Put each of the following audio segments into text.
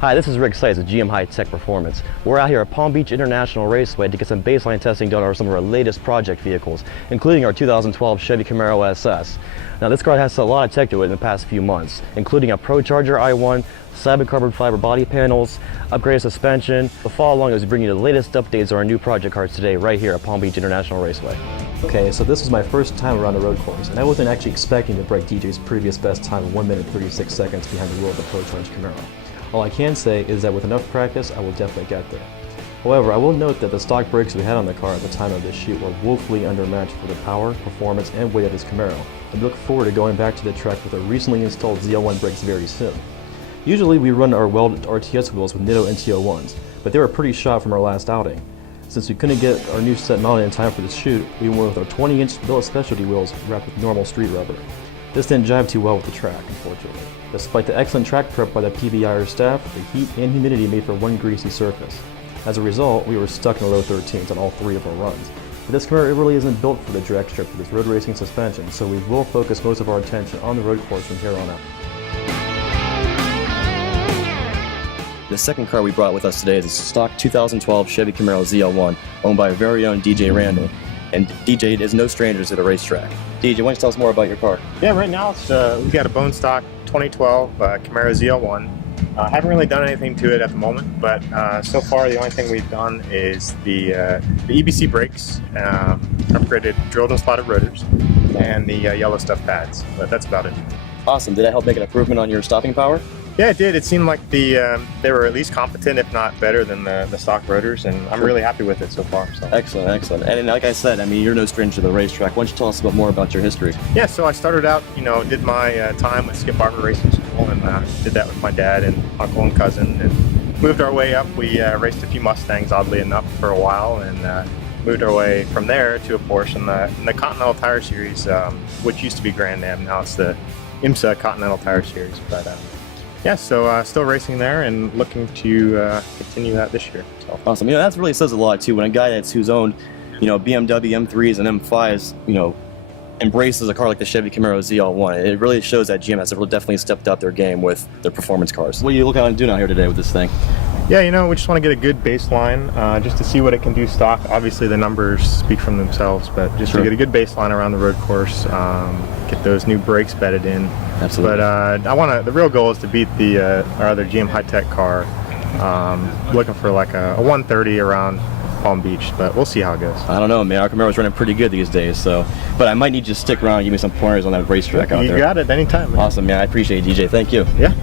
Hi, this is Rick Seitz of GMHTP Performance. We're out here at Palm Beach International Raceway to get some baseline testing done on some of our latest project vehicles, including our 2012 Chevy Camaro SS. Now this car has a lot of tech to it in the past few months, including a ProCharged i1, cyber carbon fiber body panels, upgraded suspension. So follow along as we bring you the latest updates on our new project cars today right here at Palm Beach International Raceway. Okay, so this was my first time around the road course, and I wasn't actually expecting to break DJ's previous best time of 1 minute 36 seconds behind the wheel of the ProCharged Camaro. All I can say is that with enough practice, I will definitely get there. However, I will note that the stock brakes we had on the car at the time of this shoot were woefully undermatched for the power, performance, and weight of this Camaro, and we look forward to going back to the track with our recently installed ZL1 brakes very soon. Usually we run our welded RTS wheels with Nitto NT01s, but they were pretty shot from our last outing. Since we couldn't get our new set mounted in time for this shoot, we went with our 20-inch billet specialty wheels wrapped with normal street rubber. This didn't jive too well with the track, unfortunately. Despite the excellent track prep by the PBIR staff, the heat and humidity made for one greasy surface. As a result, we were stuck in the low 13s on all three of our runs. But this Camaro really isn't built for the drag strip with its road racing suspension, so we will focus most of our attention on the road course from here on out. The second car we brought with us today is a stock 2012 Chevy Camaro ZL1 owned by our very own DJ Randall. And DJ is no stranger to the racetrack. DJ, why don't you tell us more about your car? Yeah, right now it's, we've got a bone stock 2012 Camaro ZL1. Haven't really done anything to it at the moment, but so far the only thing we've done is the EBC brakes, upgraded drilled and slotted rotors, and the yellow stuff pads, but that's about it. Awesome. Did that help make an improvement on your stopping power? Yeah, it did. It seemed like they were at least competent, if not better than the stock rotors, and I'm really happy with it so far. So. Excellent, excellent. And like I said, I mean, you're no stranger to the racetrack. Why don't you tell us more about your history? Yeah, so I started out, did my time with Skip Barber Racing School, and did that with my dad and uncle and cousin, and moved our way up. We raced a few Mustangs, oddly enough, for a while, and moved our way from there to a Porsche in the Continental Tire Series, which used to be Grand Am. Now it's the IMSA Continental Tire Series, but yeah, so still racing there and looking to continue that this year. So. Awesome. That really says a lot too. When a guy who's owned, BMW M3s and M5s, embraces a car like the Chevy Camaro ZL1, it really shows that GM has definitely stepped up their game with their performance cars. What are you looking to do now here today with this thing? Yeah, we just want to get a good baseline just to see what it can do stock. Obviously the numbers speak for themselves, but just to get a good baseline around the road course, get those new brakes bedded in. Absolutely. But the real goal is to beat our other GMHTP car. Looking for like a 130 around Palm Beach, but we'll see how it goes. I don't know, man. Our Camaro's running pretty good these days, but I might need you to stick around and give me some pointers on that racetrack out there. You got it anytime, man. Awesome, man. I appreciate it, DJ. Thank you. Yeah.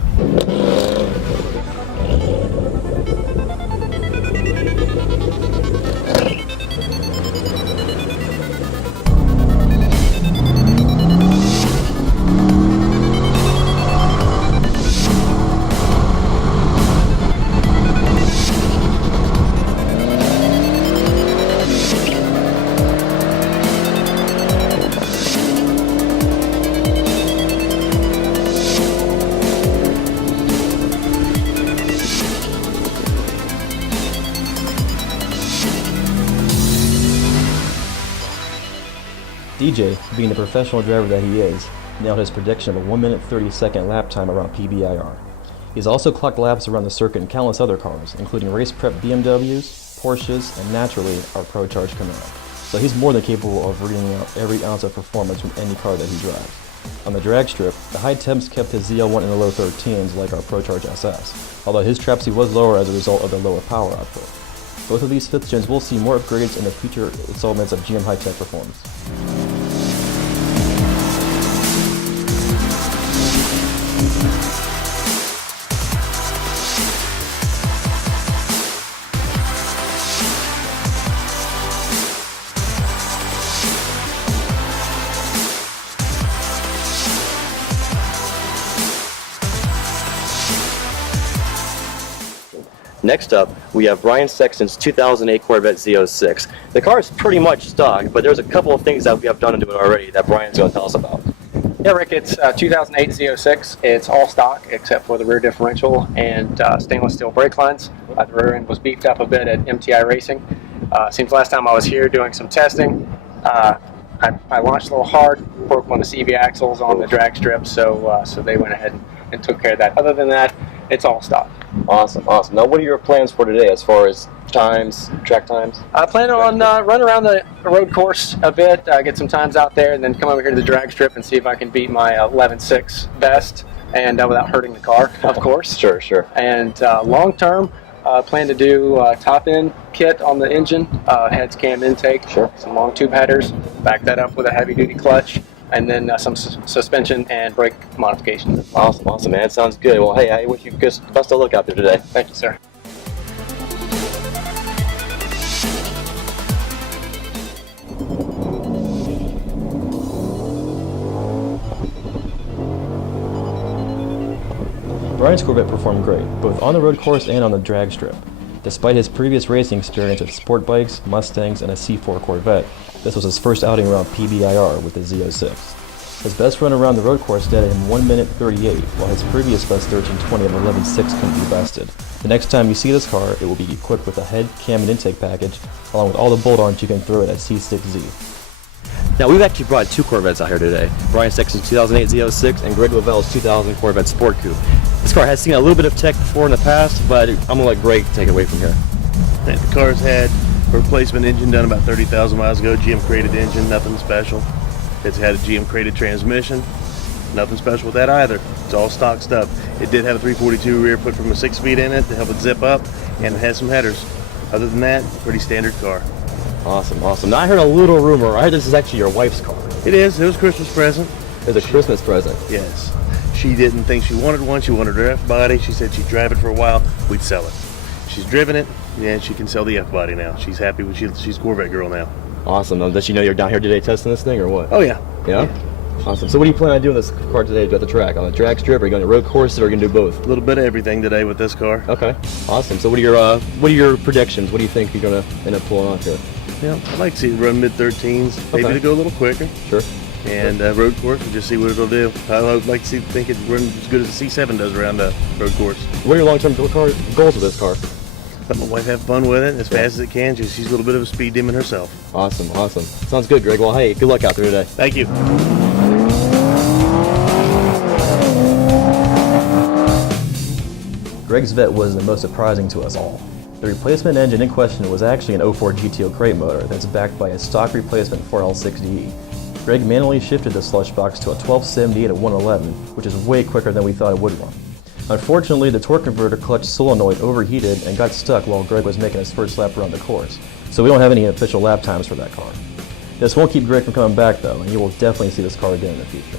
DJ, being the professional driver that he is, nailed his prediction of a 1 minute 30 second lap time around PBIR. He's also clocked laps around the circuit in countless other cars, including race prep BMWs, Porsches, and naturally our ProCharged Camaro. So he's more than capable of reading out every ounce of performance from any car that he drives. On the drag strip, the high temps kept his ZL1 in the low 13s like our ProCharged SS, although his trapsy was lower as a result of the lower power output. Both of these 5th gens will see more upgrades in the future installments of GMHTP Performance. Next up, we have Brian Sexton's 2008 Corvette Z06. The car is pretty much stock, but there's a couple of things that we have done to it already that Brian's going to tell us about. Yeah, Rick, it's 2008 Z06. It's all stock except for the rear differential and stainless steel brake lines. The rear end was beefed up a bit at MTI Racing. Seems last time I was here doing some testing, I launched a little hard, broke one of the CV axles on the drag strip, so they went ahead and took care of that. Other than that, it's all stock. Awesome, awesome. Now, what are your plans for today as far as times, track times? I plan on run around the road course a bit, get some times out there, and then come over here to the drag strip and see if I can beat my 11.6 best, and without hurting the car, of course. Sure, sure. And long term, plan to do top end kit on the engine, heads cam intake, some long tube headers, back that up with a heavy duty clutch, and then some suspension and brake modifications. Awesome, awesome, man. It sounds good. Well, hey, I wish you best of luck out there today. Thank you, sir. Brian's Corvette performed great, both on the road course and on the drag strip. Despite his previous racing experience with sport bikes, Mustangs, and a C4 Corvette, this was his first outing around PBIR with the Z06. His best run around the road course netted him 1 minute 38, while his previous best 13:20 of 11.6 couldn't be bested. The next time you see this car, it will be equipped with a head, cam, and intake package, along with all the bolt-ons you can throw at a C6Z. Now, we've actually brought two Corvettes out here today. Brian Sexton's 2008 Z06 and Greg Lavelle's 2000 Corvette Sport Coupe. This car has seen a little bit of tech before in the past, but I'm going to let Greg take it away from here. The car's had a replacement engine done about 30,000 miles ago, GM created engine, nothing special. It's had a GM created transmission, nothing special with that either. It's all stock stuff. It did have a 342 rear put from a 6-speed in it to help it zip up, and it has some headers. Other than that, pretty standard car. Awesome, awesome. Now, I heard a little rumor. I heard this is actually your wife's car. It is. It was a Christmas present. It was a Christmas present. Yes. She didn't think she wanted one. She wanted her F-body. She said she'd drive it for a while. We'd sell it. She's driven it, and she can sell the F-body now. She's happy with she's a Corvette girl now. Awesome. Now, does she know you're down here today testing this thing, or what? Oh, yeah. Yeah? Awesome. So what do you plan on doing this car today at the track? On the drag strip? Are you going to road courses, or are you going to do both? A little bit of everything today with this car. Okay. Awesome. So what are your predictions? What do you think you're going to end up pulling off here? Yeah, I'd like to see it run mid-13s, maybe to go a little quicker. Sure. And road course, we'll just see what it'll do. I'd like to think it runs as good as the C7 does around a road course. What are your long-term goals with this car? Let my wife have fun with it as fast as it can. She's a little bit of a speed demon herself. Awesome, awesome. Sounds good, Greg. Well, hey, good luck out there today. Thank you. Greg's Vette was the most surprising to us all. The replacement engine in question was actually an 04 GTO crate motor that's backed by a stock replacement 4L60E. Greg manually shifted the slush box to a 1278 at 111, which is way quicker than we thought it would run. Unfortunately, the torque converter clutch solenoid overheated and got stuck while Greg was making his first lap around the course, so we don't have any official lap times for that car. This won't keep Greg from coming back though, and you will definitely see this car again in the future.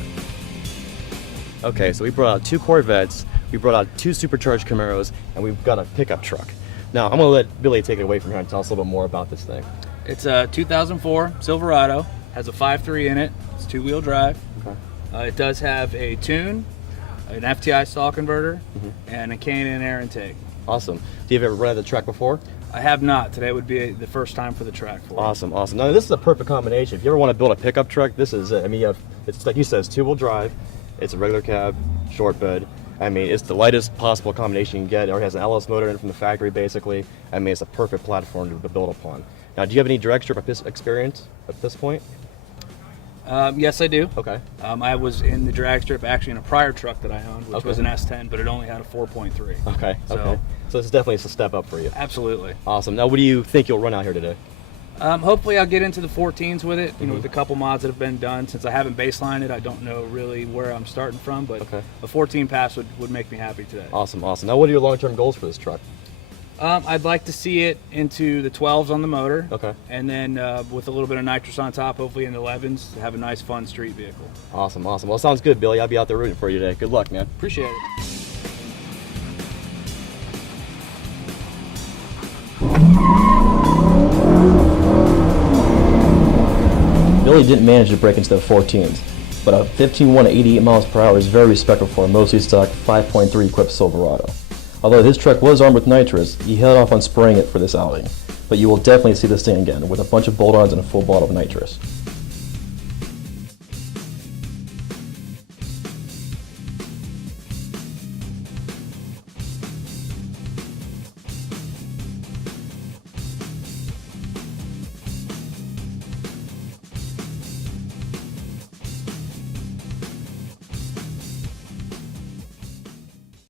Okay, so we brought out two Corvettes, we brought out two supercharged Camaros, and we've got a pickup truck. Now, I'm going to let Billy take it away from here and tell us a little bit more about this thing. It's a 2004 Silverado, has a 5.3 in it, it's 2-wheel drive. Okay. It does have a tune, an FTI stall converter, and a K&N air intake. Awesome. Do you ever run the track before? I have not. Today would be the first time for the track for it. Awesome, awesome. Now, this is a perfect combination. If you ever want to build a pickup truck, this is it. I mean, it's like you said, it's 2-wheel drive, it's a regular cab, short bed. I mean, it's the lightest possible combination you can get. It already has an LS motor in from the factory, basically. I mean, it's a perfect platform to build upon. Now, do you have any drag strip experience at this point? Yes, I do. Okay. I was in the drag strip actually in a prior truck that I owned, which was an S10, but it only had a 4.3. Okay, So, okay. So this is definitely a step up for you. Absolutely. Awesome. Now, what do you think you'll run out here today? Hopefully I'll get into the 14s with it, with a couple mods that have been done. Since I haven't baselined it, I don't know really where I'm starting from, but a 14 pass would make me happy today. Awesome, awesome. Now, what are your long-term goals for this truck? I'd like to see it into the 12s on the motor. Okay. And then with a little bit of nitrous on top, hopefully in the 11s, to have a nice, fun street vehicle. Awesome, awesome. Well, sounds good, Billy. I'll be out there rooting for you today. Good luck, man. Appreciate it. Billy didn't manage to break into the 14s, but a 15.1 at 88 miles per hour is very respectable for a mostly stock 5.3 equipped Silverado. Although his truck was armed with nitrous, he held off on spraying it for this outing, but you will definitely see this thing again with a bunch of bolt-ons and a full bottle of nitrous.